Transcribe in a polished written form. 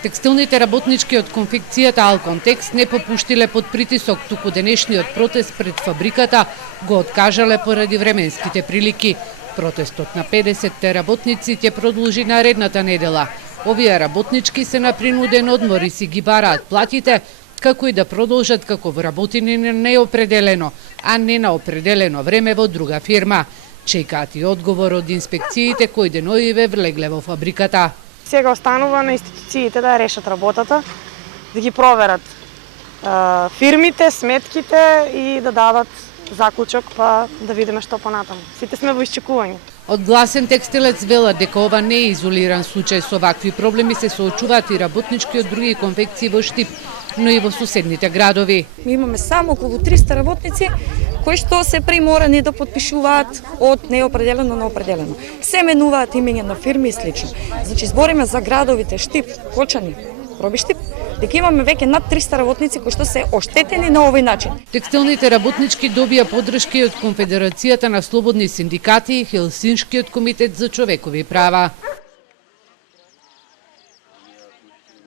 Текстилните работнички од конфекцијата Алконтекс не попуштиле под притисок, туку денешниот протест пред фабриката го откажале поради временските прилики. Протестот на 50 работници ќе продолжи наредната недела. Овие работнички се на принуден одмор и си ги бараат платите, како и да продолжат како вработени на неопределено, а не на определено време во друга фирма. Чекаат и одговор од инспекциите кои деновиве влегле во фабриката. Сега останува на институциите да ја решат работата, да ги проверат фирмите, сметките и да дадат заклучок, па да видиме што понатаму. Сите сме во исчекување. Од Гласен текстилец велат дека ова не е изолиран случај, со вакви проблеми се соочуваат и работнички од други конфекции во Штип, но и во соседните градови. Ми имаме само околу 300 работници кои што се приморани да потпишуваат од неопределено на определено. Се менуваат имења на фирми и слично. Значи збориме за градовите Штип, Кочани, Пробиштип, дека имаме веќе над 300 работници кои што се оштетени на овој начин. Текстилните работнички добија поддршка од Конфедерацијата на слободни синдикати и Хелсиншкиот комитет за човекови права.